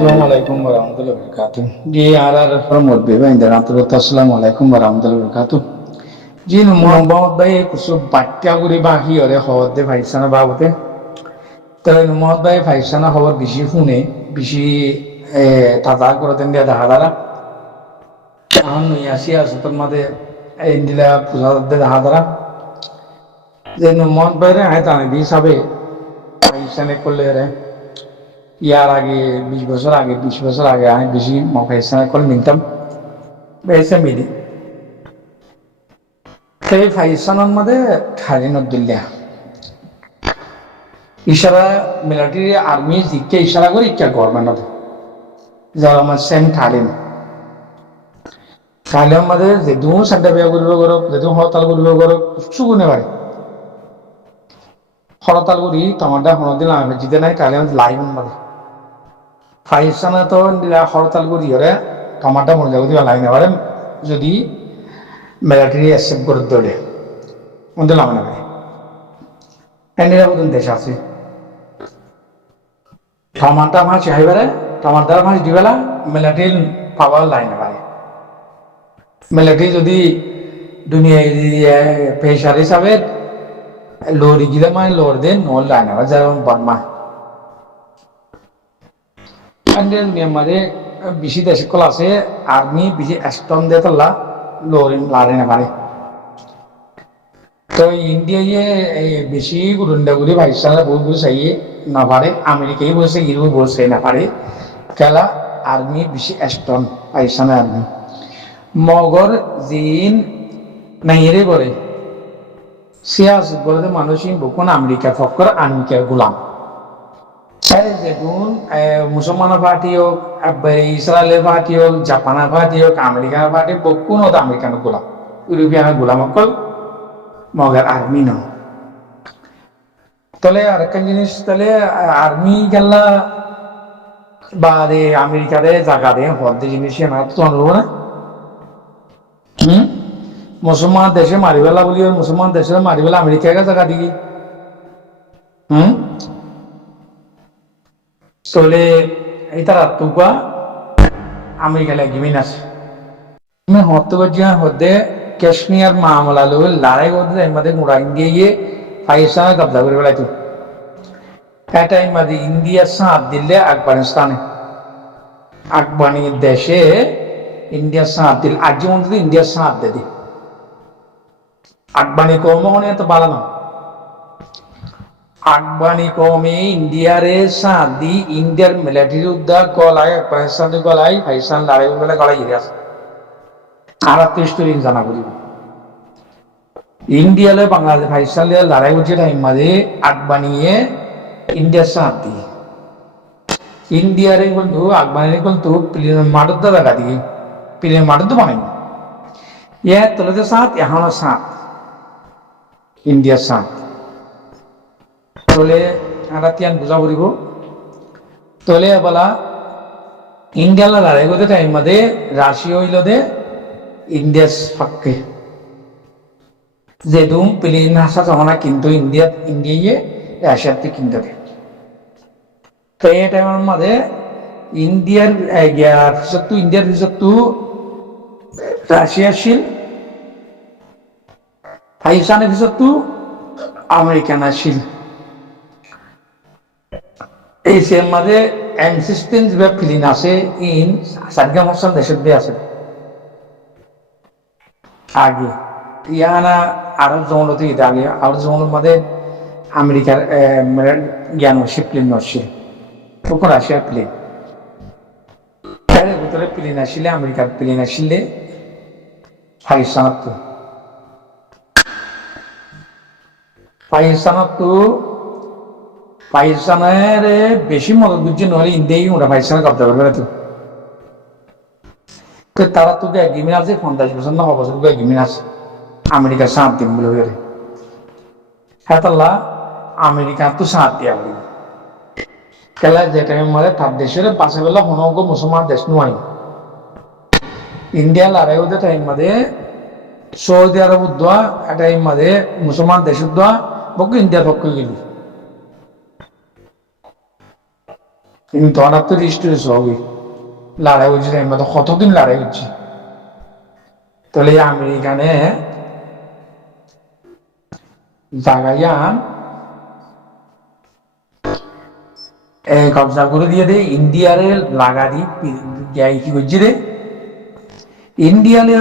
Assalamu alaikum warahmatullahi wabarakatuh. जी आर आर फ्रॉम मुरबी भाई इंदर अस्सलाmu alaikum warahmatullahi wabarakatuh. जी मोहम्मद भाई कुछ बाट्या गुरी बाकी और खबर दे भाई सना बाबूते तो मोहम्मद भाई भाई सना खबर बिशी फुने बिशी ताजा করে দেন দিয়া দেখা দাঁড়া এখন নই আসি আছে তোর মাঝে ইন্দিলা পূজা দে দেখা দাঁড়া যে মোহম্মদ ভাই রে আয় তানে হিসাবে ভাই সনে করলে রে ইয়ার আগে 20 বছর আগে 20 বছর আগে আমি বেশি মফাইসানা কল নিতাম বেশি মিলি সেই ফাইসানের মধ্যে ঠারিন দিল্লা ইশারা মিলিটারি আর্মি দিকে ইশারা করে ইচ্ছা গভর্নমেন্ট যারা আমার সেম ঠারিন ঠালির মধ্যে যে দু সান্ডা বিয়া করবে করক যে হরতাল করবে করক সুগুনে ভাই হরতাল করি টমাটা হন দিন আমি জিতে নাই কালে লাইন মধ্যে ফাইসানা তো হরতাল করি ওরে টমাটা মনে যাবো দিবা লাইন এবারে যদি মিলিটারি অ্যাকসেপ্ট করে দলে ওদের লাভ না ভাই এন্ডিরা বুঝুন দেশ আছে টমাটা মাছ চাইবারে টমাটার মাছ দিবেলা মিলিটারি পাওয়ার লাইন এবারে মিলিটারি যদি দুনিয়ায় পেশার হিসাবে লোরি গিলে মানে লোর দেন নোল লাইন এবার যেমন বর্মা মাঝে বেশি দেশ কল আছে আর্মি বেশি স্ট্রং দিয়ে তোলা লোরিং লাড়ে না পারে তো ইন্ডিয়া বেশি গুরুন্ডাগুড়ি ভাইসালা বহু বহু চাই না পারে আমেরিকাই বলছে ইউরোপ বলছে না পারে খেলা আর্মি বেশি স্ট্রং পাকিস্তানের আর্মি মগর জিন নাইরে করে সিয়াস বলতে মানুষই বকুন আমেরিকার ফক্কর আমেরিকার গোলাম যেগুন মুসলমান পার্টি হোক ইসরায়েলের পার্টি হোক জাপানের পার্টি হোক আমেরিকার পার্টি বকুন হতো আমেরিকান গোলাম ইউরোপিয়ানের গোলাম অকল মগের আর্মি ন তাহলে আরেকটা জিনিস তাহলে আর্মি গেলা বা আমেরিকাতে জায়গা দেয় হদ্দে জিনিস না তো অনুভব না মুসলমান দেশে মারিবেলা বলি মুসলমান দেশে মারিবেলা আমেরিকাকে জায়গা দিবি চলে এই তারা তুকা আমেরিকা লাগিমিন আছে হতে হতে কাশ্মীর মামলা লো লড়াই করতে এমনি গোড়া ইন্ডিয়া গিয়ে পাকিস্তানে কবজা করে বেড়াইতো এটা এমনি ইন্ডিয়ার সাথ দিলে আফগানিস্তানে আফগানি দেশে ইন্ডিয়ার সাথ দিল আজ মধ্যে ইন্ডিয়ার সাথ দেদি আফগানি কর্মহনে এত ভালো না আফগানি কমে ইন্ডিয়ারে সাথ দি ইন্ডিয়ার মিলিটারি উদ্ধার গলায় আফগানিস্তান গলায় পাকিস্তান লড়াই বলে গলায় ঘিরে আছে আর স্টোরি জানা করিব ইন্ডিয়ালে বাংলাদেশ পাকিস্তান লড়াই করছে টাইম মাঝে আফগানিয়ে ইন্ডিয়ার সাথ দি ইন্ডিয়ারে কিন্তু আফগানির কিন্তু প্লেনের মাঠের তো দেখা দিই প্লেনের মাঠের তো বানাই ইয়ে তোলে সাথ এখনো সাথ ইন্ডিয়ার সাথ তোলে একটা তিয়ান বুঝা পড়ব তোলে বলা ইন্ডিয়ার লড়াই করতে টাইম মাঝে রাশিয়া হইল দে ইন্ডিয়ার পক্ষে যে দুম প্লেন আসা জমানা কিন্তু ইন্ডিয়া রাশিয়ার থেকে কিনতে দেয় তো এই টাইমের মাঝে ইন্ডিয়ার ভিতর রাশিয়ার শিল পাকিস্তানের ভিতর আমেরিকান শিল এই সেম মাঝে এমসিস্টেন্স বা ফিলিন আছে ইন সার্গা মশান দেশের দিয়ে আছে আগে ইয়ানা আরব জঙ্গলতে এটা আগে আরব জঙ্গলের মধ্যে আমেরিকার জ্ঞান হচ্ছে প্লেন নড়ছে তখন রাশিয়ার প্লেন এর ভিতরে প্লেন আসলে আমেরিকার প্লেন আসলে পাকিস্তানের বেশি মদত বুঝছে নহলে ইন্ডিয়াই ওরা পাকিস্তানে কব্জা করবে না তো তারা তো এগ্রিমেন্ট আছে 50 বছর না বছর এগ্রিমেন্ট আছে আমেরিকার সাথ দিন বলে হয়ে হ্যাঁ তাল্লা আমেরিকা তো সাথ দিয়া বলি কেলা যে টাইম মারে তার দেশের পাশে বেলা হনগ মুসলমান দেশ নয় ইন্ডিয়া লড়াই হতে টাইম মাঝে সৌদি আরব দোয়া টাইম মাঝে মুসলমান দেশের দোয়া বক ইন্ডিয়ার পক্ষে গেলি কিন্তু অনার তো রেজিস্ট্রি হবে লড়াই হচ্ছে তো কতদিন লড়াই হচ্ছে তাহলে আমেরিকানে জাগাইয়া কবজা করে দিয়ে দে ইন্ডিয়ারে লাগারি কি করছি রে ইন্ডিয়ালে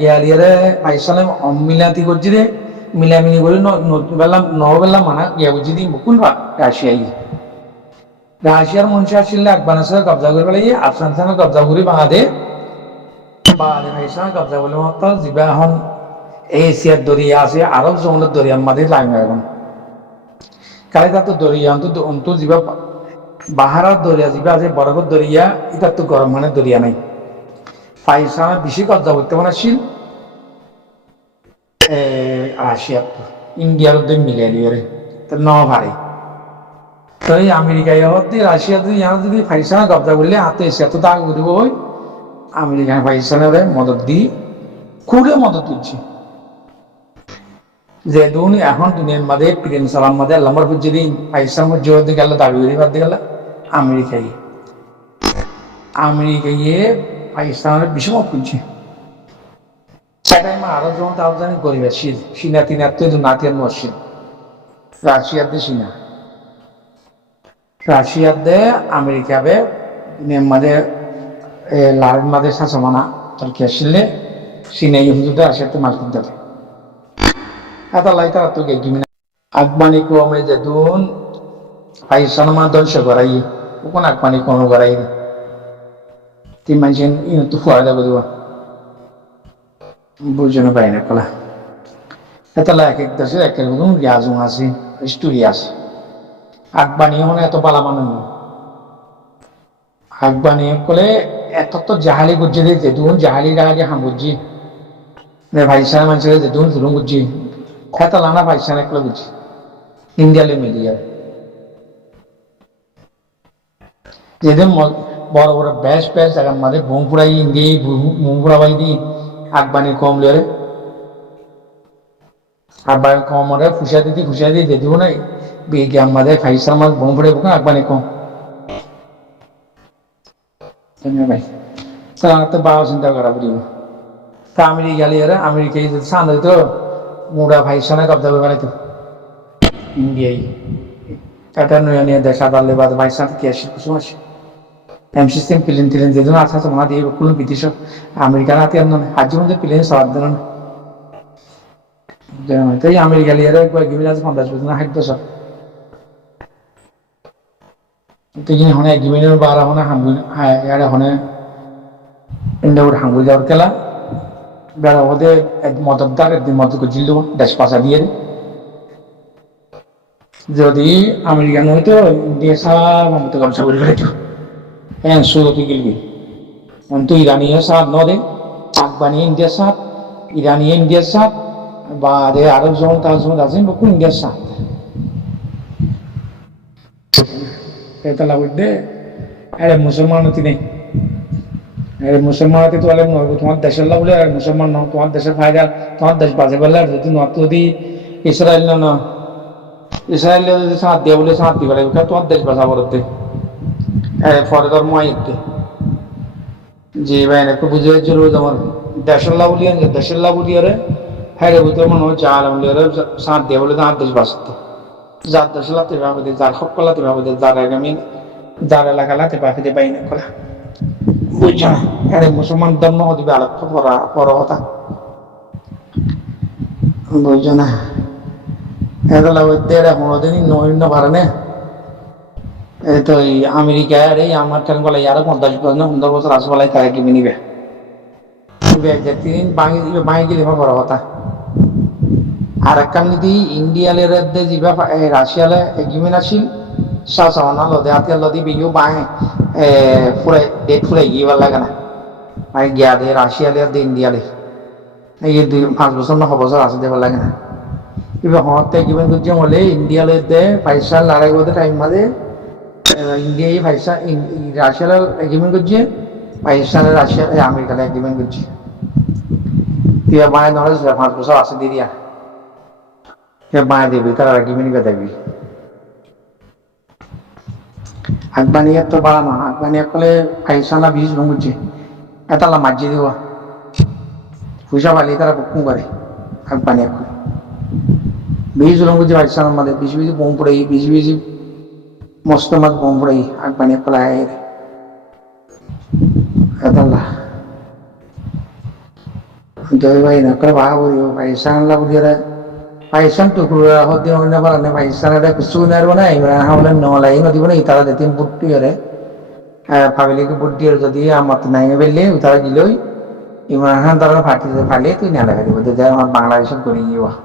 গিয়ালিয়ারে পাইসালে অমিলাতি করছি রে মিলামিনি করে নবেলা মানা গিয়া বুঝি দিই মুকুন রাশিয়াই রাশিয়ার মঞ্চে আসলে আফগানিস্তান কবজা করে পেলাই আফগানিস্তানে কবজা করে বাহাদে ভাইসা কবজা বলে মতো যিবা এখন এশিয়ার দরিয়া আছে আরব জমনের দরিয়ার মাঝে লাগবে এখন কালে তার তো দরিয়া অন্ত যিবা বাহারার দরিয়া যিবা আছে বরফের দরিয়া এটার তো গরম মানে দরিয়া নাই পাইসা বেশি কবজা করতে মানে ছিল রাশিয়ার ইন্ডিয়ার মিলে দিয়ে ন ভারে তো এই আমেরিকায় হতে রাশিয়া যদি यहाँ যদি পাইসা কবজা করলে হাতে এসে তো দাগ উঠব ওই আমেরিকান পাকিস্তানের মদত দি খুঁড়ে মদত দিচ্ছে যে দুন এখন দুনিয়ার মাঝে প্রিন্স সালাম মাঝে আল্লাহর যদি পাকিস্তান জোর দিকে গেল দাবি করে বাদ গেল আমেরিকায় পাকিস্তানের বিষম খুঁজছে সেটাই আরো যখন তাও জানি গরিবের সিনা তিনার তো নাতিয়ার মসজিদ রাশিয়ার দে সিনা রাশিয়ার দে আমেরিকা বে মাঝে লারের মাঝে শাসমানা তার কে আসলে সিনাই হুজুরে রাশিয়াতে মার্কিন দেবে এত লাইতা তো গে গিমিনা আকবানি কমে যে দুন পাকিস্তান মা ধ্বংস করাই কোন আকবানি কম করাই তিন মানুষের তো ফুয়ার দেবো দেবো বুঝনো পাই না কলা এত এক এক দেশের এক এক রকম রিয়াজুম আছে স্টোরি আছে আকবানি হনে এত বালা মানুষ আকবানি কলে এত তো জাহালি গুজি দিতে দুন জাহালি আগে হাম গুজি ভাইসানা মানুষের যে দুন জুলুম গুজি এত লানা ভাইসানা একলা গুজি ইন্ডিয়ালে মিলিয়ে যেদিন বড় বড় ব্যাস জায়গার মাঝে বোম ফুড়াই দিয়ে বোম ফুড়াবাই দিই আকবানি কম লে আকবানি কম রে ফুসা দিয়ে যে দিব নাই বিজ্ঞান মাঝে ফাইসার মাঝে বোম ফুড়ে আকবানি কম ভাই তো বাবা চিন্তা করা বুঝিব তা আমেরিকা গেলে আমেরিকায় যদি সান হইতো মুড়া ভাইসানা কবজা করে বেড়াইতো ইন্ডিয়ায় এটা নয়া নিয়ে দেখা দালে বাদ ভাইসান কি আসে কিছু আসে এম সিস্টেম প্লেন টিলেন যেদিন আছে মনে দিয়ে কোনো বিদেশ আমেরিকার হাতে আর নয় আজ মধ্যে প্লেন সবার দেন তাই আমেরিকা লিয়ারে গিয়ে আছে 50 বছর না 60 বছর তুই হনে গিমিনের বারা হনে হামগুন ইয়ারে হনে ইন্ডাউর হামগুল যাওয়ার কেলা বেড়া হতে মদতদার একদিন মদত করে জিল্লু দেশ পাশা দিয়ে যদি আমেরিকান হইতো ইন্ডিয়া সব মমতা কবজা করে ফেলেছো হ্যাঁ সুরতি গিলবি তো ইরানিয়া সাথ নদে আফগানি ইন্ডিয়ার সাথ ইরানিয়া ইন্ডিয়ার সাথ বা আরব যখন তার যখন আছে কোন ইন্ডিয়ার সাথ তাহলে বুঝতে আরে মুসলমান হতি নেই আরে মুসলমান হতে তো আলে নয় তোমার দেশের লাভ বলে আর মুসলমান নয় তোমার দেশের ফায়দা তোমার দেশ বাজে বললে আর যদি নত যদি ইসরায়েল না ইসরায়েল যদি সাথ দিয়ে বলে সাথ দিবে তোমার দেশ বাঁচা বলতে পরে ধর্ম আইতে যে ভাই একটু বুঝে যাচ্ছিল যেমন দেশের লাভ উলিয়ে দেশের লাভ উলিয়ারে হ্যাঁ বুঝতে মনে হচ্ছে আলম লিয়ারে সাথ দিয়ে বলে তার দেশ বাঁচত যার দেশে লাতে ভাবে দে যার হক লাতে ভাবে দে যার আগামী যার এলাকা লাতে ভাবে দে বাইনে কলা বুঝছো না আরে মুসলমান ধর্ম দিবে আলাপ পর কথা বুঝছো না এগুলা দেড় কোনোদিনই নৈন্য ভারণে তো আমেরিকার এই আমার কেন বলে আরো 50 বছর আসে বলাই তারা কিনে নিবে তিন ভাঙি গেলে বড় কথা আর একখান যদি ইন্ডিয়ালের যা রাশিয়ালে এগ্রিমেন্ট আছিল সাসাওনা লদে হাতিয়ার লদি বিগিও বাঁয়ে ফুরাই ডেট ফুরাই গিয়ে লাগে না মানে গিয়া দে রাশিয়ালে আর ইন্ডিয়ালে এই 5 বছর না 6 বছর আছে দেবার লাগে না এবার হতে এগ্রিমেন্ট করছে বলে ইন্ডিয়ালে দে পয়সা লড়াই করতে টাইম মাঝে ইন্ডিয়ায় পয়সা রাশিয়ালে এগ্রিমেন্ট করছে পাকিস্তানে রাশিয়া আমেরিকালে এগ্রিমেন্ট করছে তুই বাঁয়ে ধরে 5 বছর আছে দিয়ে দিয়া বাঁয়ে দিবি তারা এগ্রিমেন্ট করে দেবি আগবানিয়ে তো বাড়ানো আগবানিয়ে কলে ফাইসালা 20 রুম বুঝছে এতালা মাঝে দিব পয়সা পালি তারা বুকিং করে আগবানিয়ে কলে 20 রুম বুঝছে ফাইসালার মধ্যে বেশি বেশি বোম পড়ে বেশি বেশি মস্ত মাছ বোম পড়ে আগবানিয়ে কলে আয় এতালা jadi भाई ना कर भाग हो रही हो पाकिस्तान ला बुझे रहे पाकिस्तान तो कुछ होते हैं उन्हें पर अन्य पाकिस्तान रे कुछ सुनर बना इमरान खान बोले नौ लाई नदी बना इतारा देते हैं बुट्टी है फैमिली की बुट्टी है jadi amat नहीं बेले उतारा जिलोई इमरान खान तारा फाटी से फाले तो नहीं लगा दिया तो हम बांग्लादेश को करेंगे वह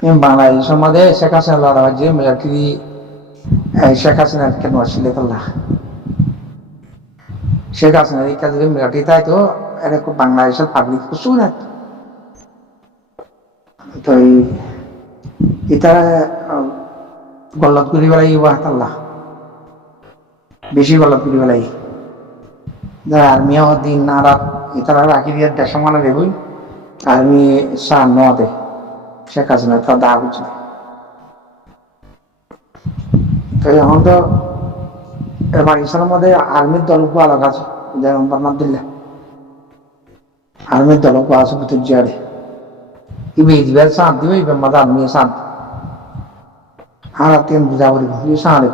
ये बांग्लादेश हमारे शेख हसीना ला रहा है मिलिट्री शेख हसीना के नौसिले तो ला शेख हसीना का जो मिलिट्री था तो अरे को बांग्लादेश पब्लिक को सुना तो इतना गलत करी वाला ये बात अल्लाह बेशी गलत करी वाला ये जब आर्मी हो दिन नारा इतना राखी दिया दशमाना देखो आर्मी साल नौ दे शेख हसीना था दाग उचले तो यहाँ तो पाकिस्तान में आर्मी दल को अलग है जब हम बना दिल्ली आर्मी दलों को आसु पुत्र जाड़े इबे इधर शांति हुई इबे मदान में शांति हालात तीन बुझावरी को ये शांति